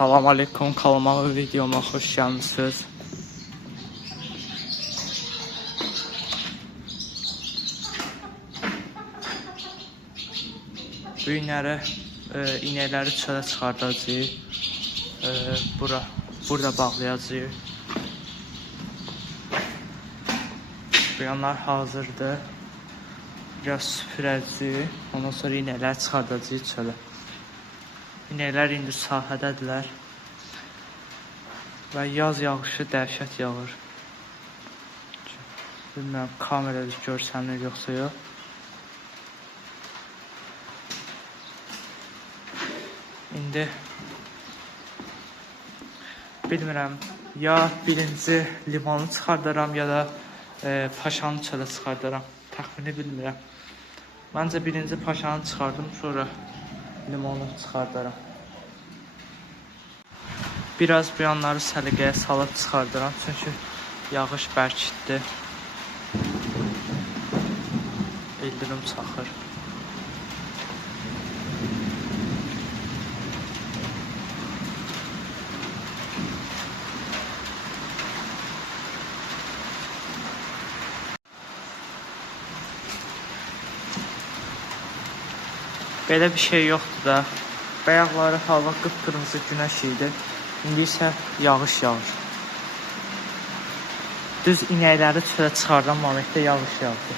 Salam aleykum, kanalıma və videoma xoş gəlmişsiniz. Bu günləri inəkləri çölə çıxardacağıq. Burada bağlayacağıq. Bu yanlar hazırdır. Biraz süpürəcəyik. Ondan sonra inəkləri çıxardacağıq çölə. İnəklər indi sahədədirlər. Və yaz yağışı dəhşət yağır. Bilmirəm, kamerada görsənir yoxsa yox. İndi bilmirəm, ya birinci limonu çıxardaram, ya da paşanı çölə çıxardaram. Təxmini bilmirəm. Məncə birinci paşanı çıxardım, sonra limonu çıxardaram. Biraz bu yanları səliqəyə salıb çıxardaram, çünki yağış bərkitdi. İldırım çaxır. Belə bir şey yoxdur da. Bayaqları hava qıpqırmızı günəş idi. İndi isə yağış yağır. Düz inəkləri çölə çıxardan momentdə yağış yağdı.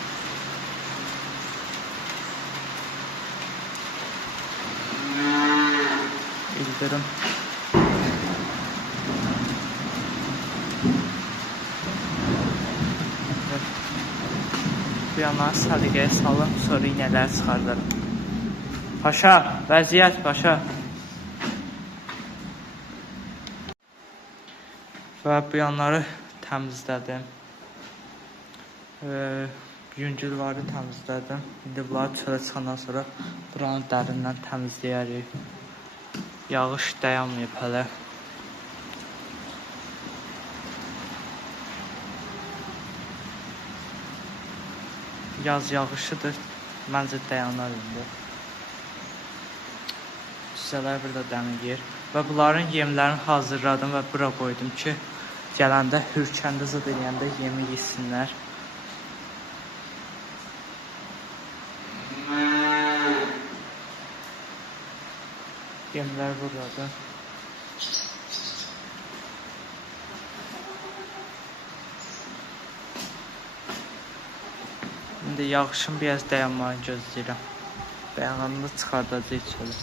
İldırım. Bu yana səliqəyə salın, sonra inəkləri çıxardarım. Paşa, vəziyyət paşa. Və bu yanları təmizlədim. Yüngülləri təmizlədim. İndi bunları çölə çıxandan sonra buranı dərindən təmizləyərik. Yağış dayanmayıb hələ. Yaz yağışıdır. Məncə dayanar indi. Cücələr burada dəmir. Və bunların yemlərini hazırladım və bura qoydum ki, gələndə hürkəndə zad eləyəndə yemi yesinlər. Yemlər buradadır. İndi yağışın biraz dayanmayı gözləyirəm. Dayananda çıxardacaq çölə.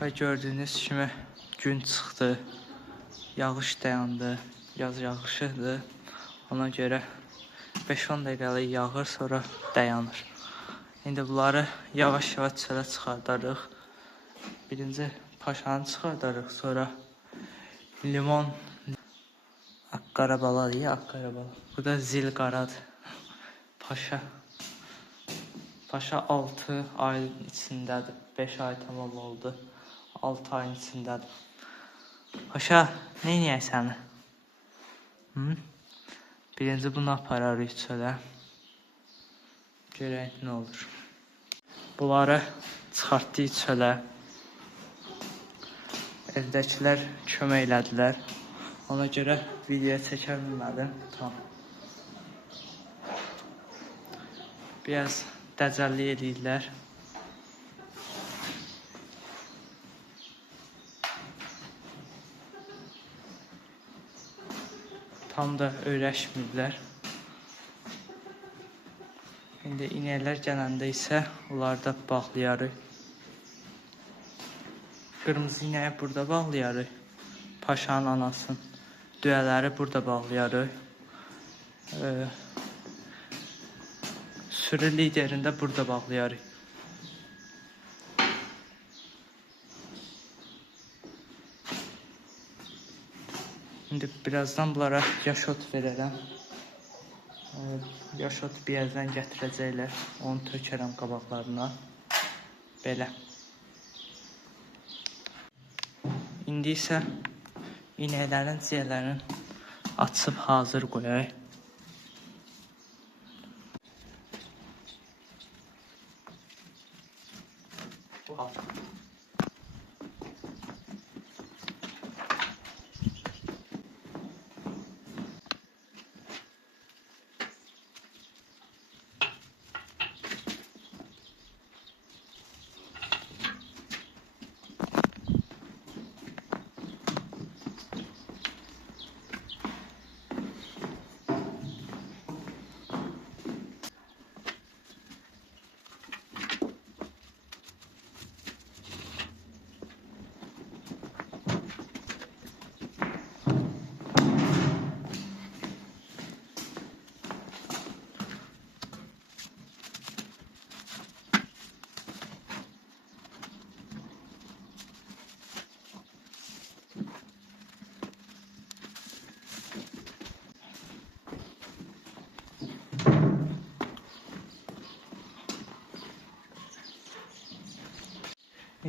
Və gördüyünüz kimi gün çıxdı. Yağış dayandı. Yaz yağışıdır. Ona görə 5-10 dəqiqəlik yağır, sonra dayanır. İndi bunları yavaş-yavaş çölə çıxardarıq. Birinci paşanı çıxardarıq, sonra limon. Akkara deyək, akkara. Bu da zil qaradır. Paşa. Paşa 6 ayın içindədir. 5 ay tamam oldu. 6 ayın içindədir. Paşa, nə eləyək səni? Birinci bunu apararıq çölə. Görək nə olur. Bunları çıxartdıq çölə. Evdəkilər kömək elədilər. Ona görə video çəkə bilmədim. Biraz dəcəllik edirlər. Tam da öyrəşmirlər. İndi inəklər gələndə isə onları da bağlayarıq. Qırmızı inəyi burada bağlayarıq. Paşanın anasını. Düyələri burada bağlayarıq. Sürü liderini də burada bağlayarıq. İndi birazdan bunlara yaşot verərəm. Yaşot bir yerdən gətirəcəklər. Onu tökərəm qabaqlarına. Belə. İndi isə inəklərin ciyələrini açıb hazır qoyaq.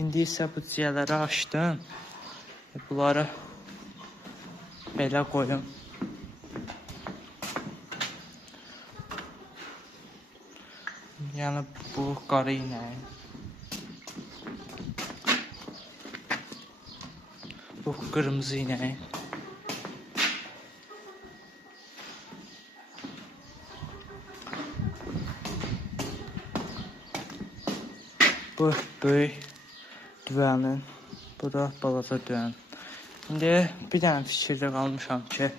İndi isə bu ciyələri açdım. Bunları belə qoyum. Yəni bu qarı inəyin. Bu qırmızı inəyin. Bu böyük düvənin, bu da balaca düvən. İndi bir dənə fikirdə qalmışam ki,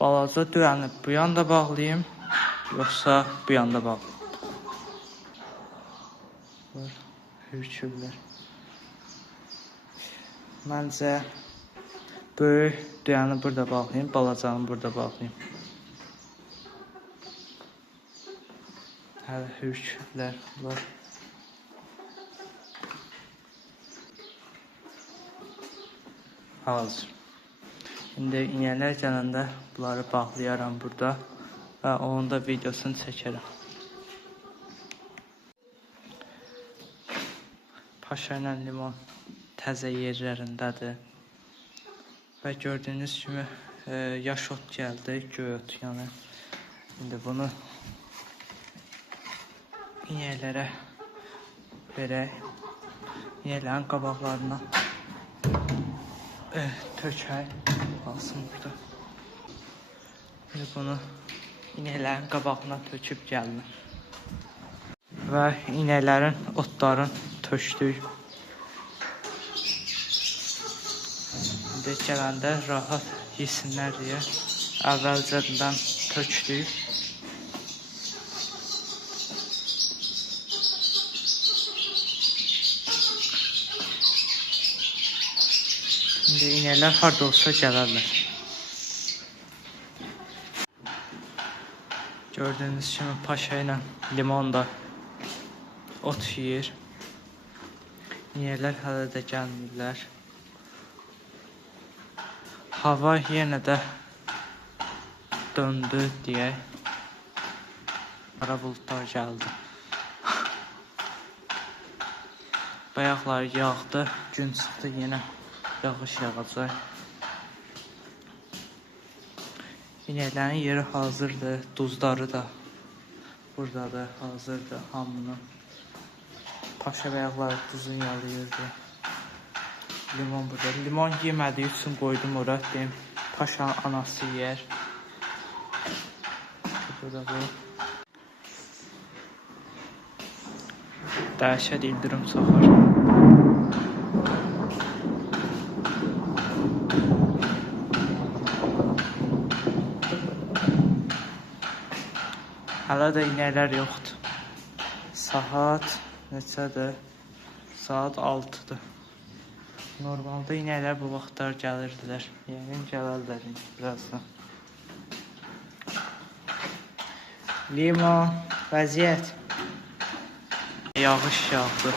balaca düvəni bu yanda bağlayayım, yoxsa bu yanda bağlayayım. Hürkürlər. Məncə böyük düvəni burada bağlayayım, balacanı burada bağlayayım. Hələ hürkürlər var. Hazır. İndi inəklər gələndə bunları bağlayaram burada və onun da videosunu çəkərəm. Paşa ilə limon təzə yerlərindədir. Və gördüyünüz kimi yaş ot gəldi, göy ot yəni. İndi bunu inəklərə verək. İnəklərin qabaqlarına tökək. Alsın burada. Şimdi bunu inəklərin qabağına töküb gəlinir. Və inəklərin otların tökdük. İndi gələndə rahat yesinlər deyə əvvəlcədən tökdük. Şimdi inəklər harda olsa gələrlər. Gördüyünüz kimi paşa ilə limon da ot yeyir. İnəklər hələ də gəlmirlər. Hava yenə də döndü deyək. Qara buludlar gəldi. Bayaqlar yağdı, gün çıxdı yenə. Yağış yağacaq. İnəklərin yeri hazırdır. Duzları da buradadır, hazırdır hamının. Paşa bayaqlar duzun yalayırdı. Limon burada. Limon yemədiyi üçün qoydum ora. Deyim, paşanın anası yer. Burada bu. Dəhşət ildırım soxar. Hələ də inəklər yoxdur. Saat neçədir? Saat 6-dır. Normalda inəklər bu vaxtlar gəlirdilər. Yəqin gələrlər birazdan. Limon, vəziyyət. Yağış yağdı.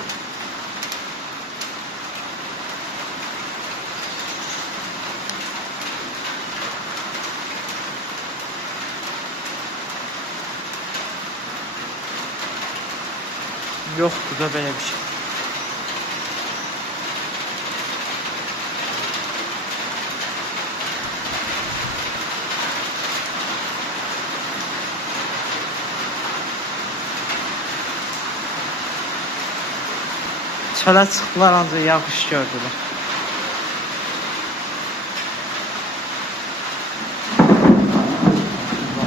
Yoxdur da belə bir şey. Çölə çıxdılar, ancaq yağış gördülər.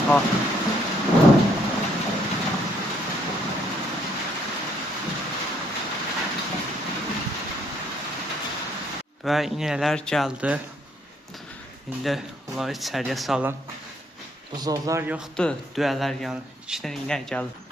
Baxa. Və inəklər gəldi. İndi onları içəriyə salım. Buzovlar yoxdur, düələr yəni. 2 dənə inək gəldi.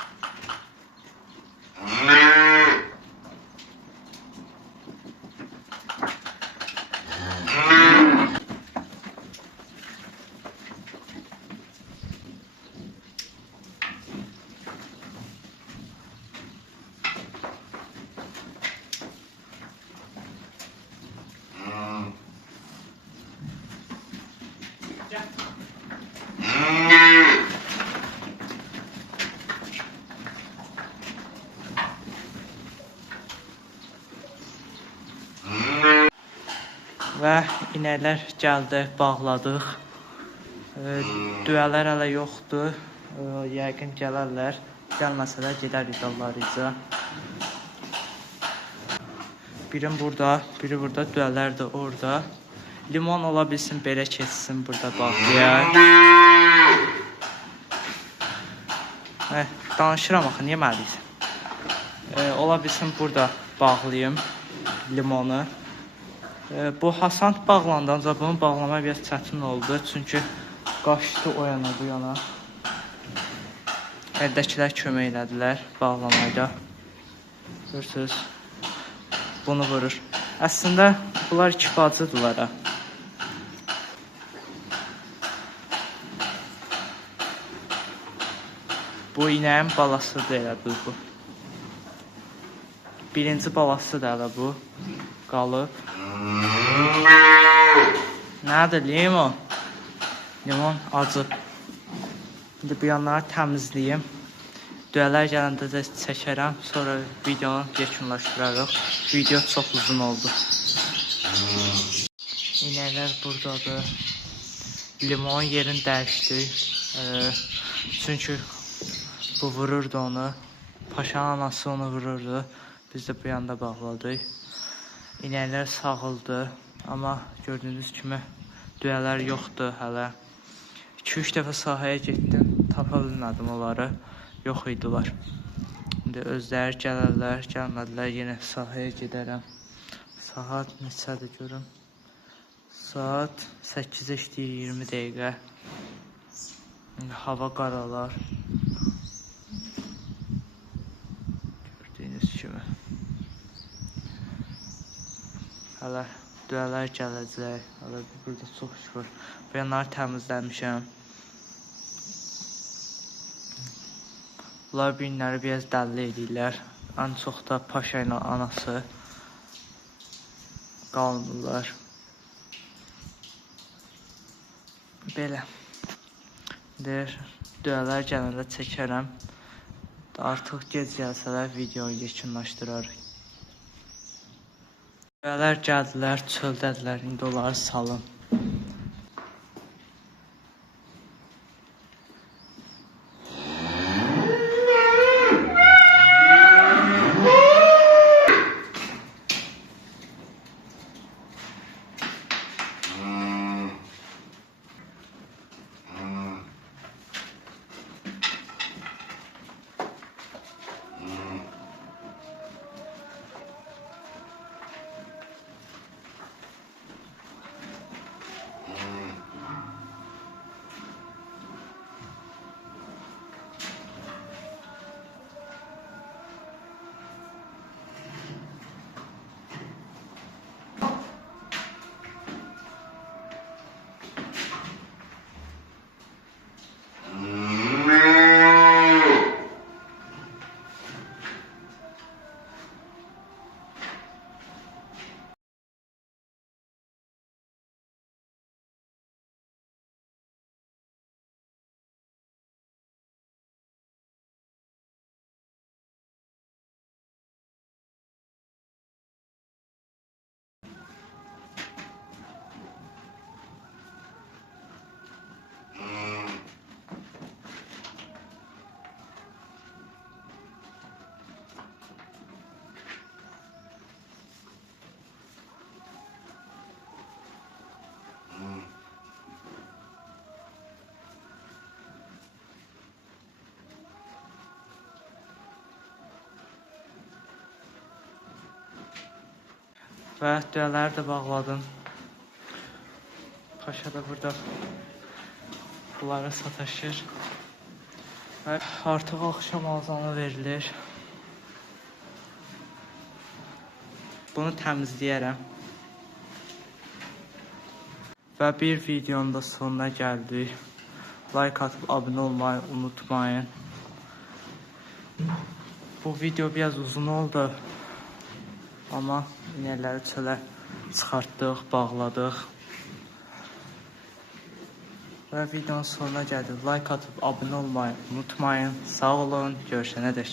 Və inəklər gəldi, bağladıq. Düələr hələ yoxdur. Yəqin gələrlər. Gəlməsələr gedərik dallarıca. Biri burada, düələr də orada. Limon ola bilsin, belə keçsin burada bağlayaq. Danışıram axı, niyə məliysən? Ola bilsin, burada bağlayayım limonu. Bu hasant bağlandı, ancaq bunu bağlamaq biraz çətin oldu. Çünki qaçdı o yana, bu yana. Evdəkilər kömək elədilər bağlamaqda. Görürsünüz, bunu vurur. Əslində, bunlar iki bacıdırlar. Bu inəyin balasıdır elə bu. Birinci balası da elə bu. Qalıb. Nədir, limon? Limon acıb. İndi bu yanları təmizləyim. Düələr gələndə də çəkərəm. Sonra videonu yekunlaşdırarıq. Video çox uzun oldu. İnəklər buradadır. Limon yerini dəyişdi. Çünki bu vururdu onu. Paşanın anası onu vururdu. Biz də bu yanda bağladıq. İnəklər sağıldı. Amma gördüyünüz kimi düələr yoxdur hələ. 2-3 dəfə sahəyə getdim. Tapa bilmədim onları. Yox idilər. İndi özləri gələrlər, gəlmədilər. Yenə sahəyə gedərəm. Saat neçədir görüm. Saat 8-ə işləyir 20 dəqiqə. İndi hava qaralar. Gördüyünüz kimi. Hələ düələr gələcək. Hələ burada çox şükür. Bu yanları təmizləmişəm. Bunlar günləri biraz dəlli edirlər. Ən çox da Paşa ilə anası qalmırlar. Belə. Düələr gələndə çəkərəm. Artıq gec gəlsələr videoyu yekunlaşdırarıq. Düələr gəldilər, çöldədirlər. İndi onları salın. Və düələri də bağladım. Paşa da burada bunları sataşır. Və artıq axşam azanı verilir. Bunu təmizləyərəm. Və bir videonun da sonuna gəldik. Like atıp abone olmayı unutmayın. Bu video biraz uzun oldu. Ama inəkləri çölə çıxartdıq, bağladıq. Və videonun sonuna gəldik. Like atıp abone olmayı unutmayın. Sağ olun, görüşənədək.